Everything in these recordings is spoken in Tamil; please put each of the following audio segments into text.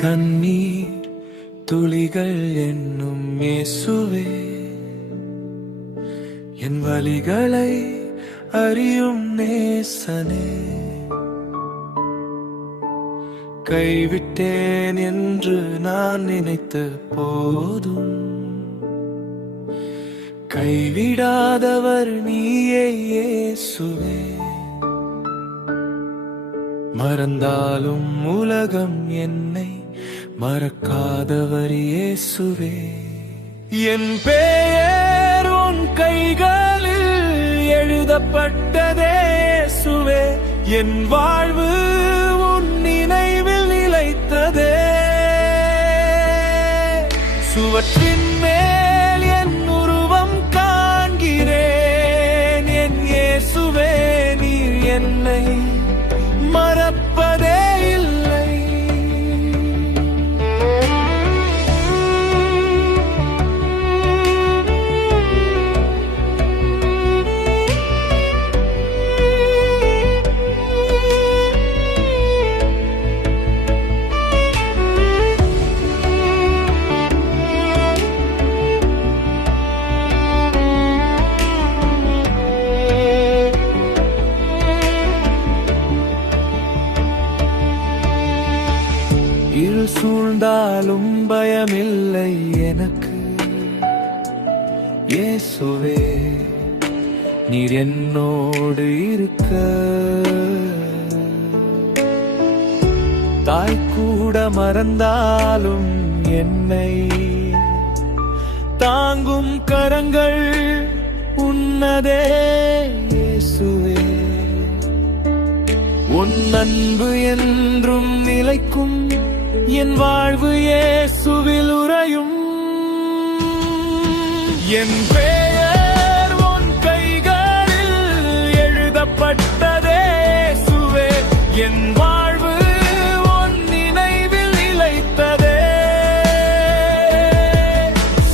கண்ணீர் துளிகள் என்னும் இயேசுவே, என் வலிகளை அறியும் நேசனே. கைவிட்டேன் என்று நான் நினைத்த போதும் கைவிடாதவர் நீயே இயேசுவே. மறந்தாலும் உலகம் என்னை மறக்காதவர் இயேசுவே. என் பெயர் உன் கைகளில் எழுதப்பட்டதே இயேசுவே, என் வாழ்வு உன் நினைவில் நிலைத்ததே. சுவற்றின் மேல் என் உருவம் காண்கிறேன், என் இயேசுவே நீர் என்னை மறப்பதே இல்லை. இருள் சூழ்ந்தாலும் பயமில்லை எனக்கு இயேசுவே, நீர் என்னோடு இருக்க. தாய் கூட மறந்தாலும் என்னை தாங்கும் கரங்கள் உன்னதே இயேசுவே. உன் அன்பு என்றும் நிலைக்கும், என் வாழ்வு இயேசுவில் உறையும். என் பெயர் உன் கைகளில் எழுதப்பட்டதே இயேசுவே, என் வாழ்வு உன் நினைவில் நிலைத்ததே.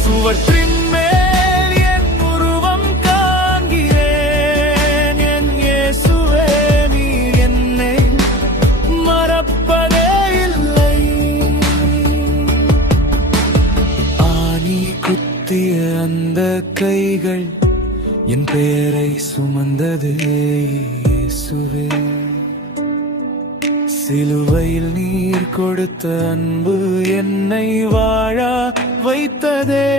சுவற்றின் மேல் என் உருவம் காண்கிறேன், என் இயேசுவே நீர் என்னை மறப்பதே இல்லை. ஆணி குத்திய அந்த கைகள் என் பெயரை சுமந்தது இயேசுவே. சிலுவையில் நீர் கொடுத்த அன்பு என்னை வாழ வைத்ததே.